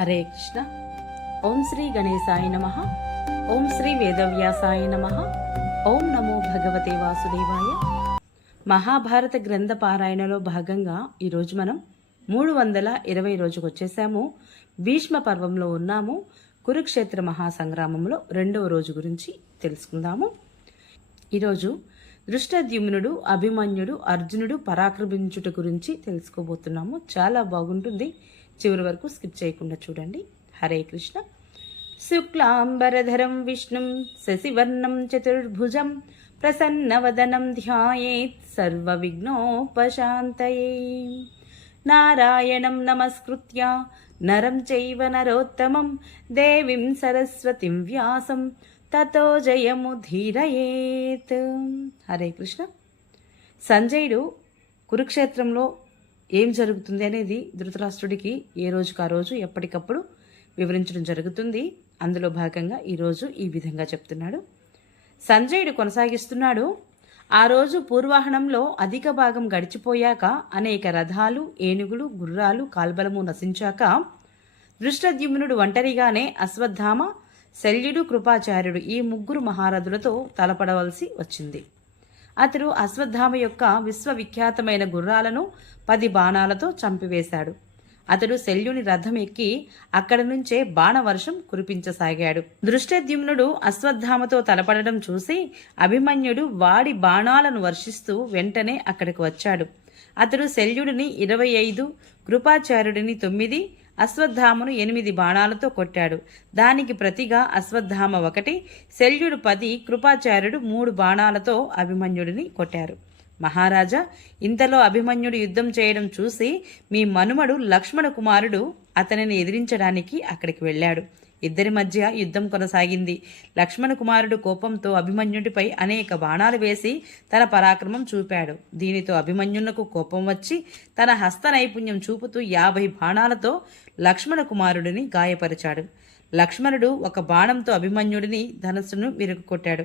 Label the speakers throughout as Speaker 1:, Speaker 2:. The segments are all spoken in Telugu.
Speaker 1: హరే కృష్ణ. ఓం శ్రీ గణేశాయ నమ. ఓం శ్రీ వేదవ్యాసాయ నమ. ఓం నమో భగవతే వాసుదేవాయ. మహాభారత గ్రంథ పారాయణలో భాగంగా ఈరోజు మనం మూడు వందల ఇరవై రోజుకు వచ్చేసాము. భీష్మ పర్వంలో ఉన్నాము. కురుక్షేత్ర మహాసంగ్రామంలో రెండవ రోజు గురించి తెలుసుకుందాము. ఈరోజు దృష్టద్యుమ్నుడు అభిమన్యుడు అర్జునుడు పరాక్రమించుట గురించి తెలుసుకోబోతున్నాము. చాలా బాగుంటుంది. చివరి వరకు స్కిప్ చేయకుండా చూడండి. హరే కృష్ణ. శుక్లాంబరధరం విష్ణుం శశివర్ణం చతుర్భుజం ప్రసన్నవదనం ధ్యాయేత్ సర్వ విఘ్నోపశాంతయే నారాయణం నమస్కృత్య. నరం చైవ నరోత్తమం. దేవీం సరస్వతిం వ్యాసం. తతో జయముధీరయేత్ హరే కృష్ణ. సంజయుడు కురుక్షేత్రంలో ఏం జరుగుతుంది అనేది ధృతరాష్ట్రుడికి ఏ రోజుకు ఆ రోజు ఎప్పటికప్పుడు వివరించడం జరుగుతుంది. అందులో భాగంగా ఈరోజు ఈ విధంగా చెప్తున్నాడు. సంజయుడు కొనసాగిస్తున్నాడు. ఆ రోజు పూర్వాహనంలో అధిక భాగం గడిచిపోయాక అనేక రథాలు ఏనుగులు గుర్రాలు కాల్బలము నశించాక దృష్టద్యుమ్నుడు ఒంటరిగానే అశ్వత్థామ శల్యుడు కృపాచార్యుడు ఈ ముగ్గురు మహారథులతో తలపడవలసి వచ్చింది. అతడు అశ్వత్థామ యొక్క విశ్వవిఖ్యాతమైన గుర్రాలను పది బాణాలతో చంపివేశాడు. అతడు శల్యుని రథం ఎక్కి అక్కడి నుంచే బాణవర్షం కురిపించసాగాడు. దృష్టద్యుమ్నుడు అశ్వత్థామతో తలపడడం చూసి అభిమన్యుడు వాడి బాణాలను వర్షిస్తూ వెంటనే అక్కడికి వచ్చాడు. అతడు శల్యుడిని ఇరవై ఐదు కృపాచార్యుడిని తొమ్మిది అశ్వత్థామను ఎనిమిది బాణాలతో కొట్టాడు. దానికి ప్రతిగా అశ్వత్థామ ఒకటి శల్యుడు పది కృపాచార్యుడు మూడు బాణాలతో అభిమన్యుడిని కొట్టారు. మహారాజా ఇంతలో అభిమన్యుడు యుద్ధం చేయడం చూసి మీ మనుమడు లక్ష్మణ కుమారుడు అతనిని ఎదిరించడానికి అక్కడికి వెళ్ళాడు. ఇద్దరి మధ్య యుద్ధం కొనసాగింది. లక్ష్మణ కుమారుడు కోపంతో అభిమన్యుడిపై అనేక బాణాలు వేసి తన పరాక్రమం చూపాడు. దీనితో అభిమన్యునకు కోపం వచ్చి తన హస్త నైపుణ్యం చూపుతూ యాభై బాణాలతో లక్ష్మణ కుమారుడిని గాయపరిచాడు. లక్ష్మణుడు ఒక బాణంతో అభిమన్యుడిని ధనస్సును విరుగు కొట్టాడు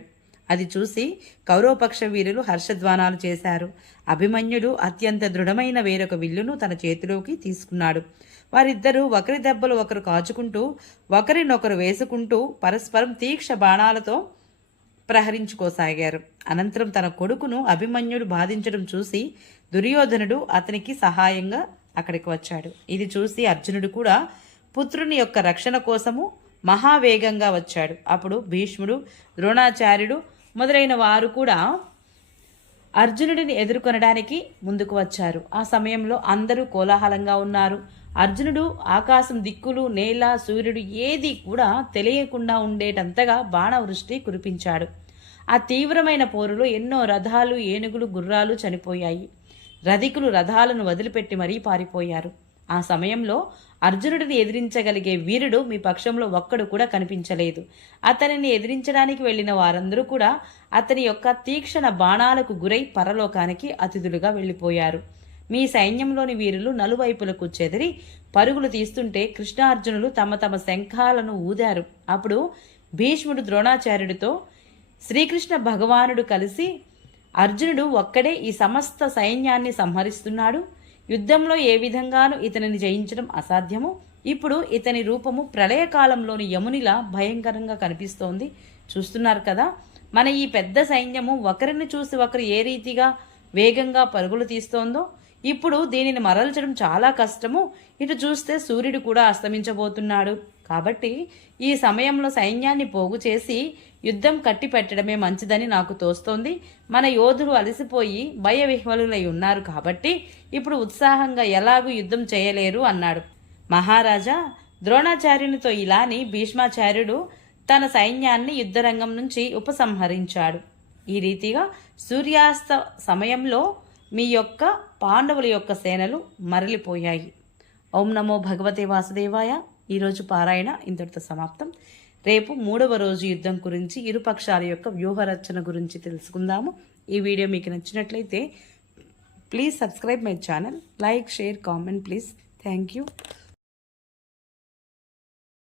Speaker 1: అది చూసి కౌరవపక్ష వీరులు హర్షధ్వానాలు చేశారు. అభిమన్యుడు అత్యంత దృఢమైన వేరొక విల్లును తన చేతిలోకి తీసుకున్నాడు. వారిద్దరూ ఒకరి దెబ్బలు ఒకరు కాచుకుంటూ ఒకరినొకరు వేసుకుంటూ పరస్పరం తీక్ష బాణాలతో ప్రహరించుకోసాగారు. అనంతరం తన కొడుకును అభిమన్యుడు బాధించడం చూసి దుర్యోధనుడు అతనికి సహాయంగా అక్కడికి వచ్చాడు. ఇది చూసి అర్జునుడు కూడా పుత్రుని యొక్క రక్షణ కోసము మహావేగంగా వచ్చాడు. అప్పుడు భీష్ముడు ద్రోణాచార్యుడు మొదలైన వారు కూడా అర్జునుడిని ఎదుర్కొనడానికి ముందుకు వచ్చారు. ఆ సమయంలో అందరూ కోలాహలంగా ఉన్నారు. అర్జునుడు ఆకాశం దిక్కులు నేల సూర్యుడు ఏది కూడా తెలియకుండా ఉండేటంతగా బాణవృష్టి కురిపించాడు. ఆ తీవ్రమైన పోరులో ఎన్నో రథాలు ఏనుగులు గుర్రాలు చనిపోయాయి. రధికులు రథాలను వదిలిపెట్టి మరీ పారిపోయారు. ఆ సమయంలో అర్జునుడిని ఎదిరించగలిగే వీరుడు మీ పక్షంలో ఒక్కడు కూడా కనిపించలేదు. అతనిని ఎదిరించడానికి వెళ్ళిన వారందరూ కూడా అతని యొక్క తీక్షణ బాణాలకు గురై పరలోకానికి అతిథులుగా వెళ్ళిపోయారు. మీ సైన్యంలోని వీరులు నలువైపులకు చెదిరి పరుగులు తీస్తుంటే కృష్ణార్జునులు తమ తమ శంఖాలను ఊదారు. అప్పుడు భీష్ముడు ద్రోణాచార్యుడితో శ్రీకృష్ణ భగవానుడు కలిసి అర్జునుడు ఒక్కడే ఈ సమస్త సైన్యాన్ని సంహరిస్తున్నాడు. యుద్ధంలో ఏ విధంగానూ ఇతనిని జయించడం అసాధ్యము. ఇప్పుడు ఇతని రూపము ప్రళయకాలంలోని యమునిలా భయంకరంగా కనిపిస్తోంది. చూస్తున్నారు కదా మన ఈ పెద్ద సైన్యము ఒకరిని చూసి ఒకరు ఏ రీతిగా వేగంగా పరుగులు తీస్తోందో ఇప్పుడు దీనిని మరల్చడం చాలా కష్టము. ఇటు చూస్తే సూర్యుడు కూడా అస్తమించబోతున్నాడు. కాబట్టి ఈ సమయంలో సైన్యాన్ని పోగు చేసి యుద్ధం కట్టి పెట్టడమే మంచిదని నాకు తోస్తోంది. మన యోధులు అలసిపోయి భయ విహ్వలులై ఉన్నారు కాబట్టి ఇప్పుడు ఉత్సాహంగా ఎలాగూ యుద్ధం చేయలేరు అన్నాడు. మహారాజా ద్రోణాచార్యునితో ఇలాని భీష్మాచార్యుడు తన సైన్యాన్ని యుద్ధరంగం నుంచి ఉపసంహరించాడు. ఈ రీతిగా సూర్యాస్త సమయంలో మీ యొక్క పాండవుల యొక్క సేనలు మరలిపోయాయి. ఓం నమో భగవతే వాసుదేవాయ. ఈరోజు పారాయణ ఇంతటితో సమాప్తం. రేపు మూడవ రోజు యుద్ధం గురించి ఇరుపక్షాల యొక్క వ్యూహరచన గురించి తెలుసుకుందాము. ఈ వీడియో మీకు నచ్చినట్లయితే please subscribe my channel. Like share comment please. Thank you.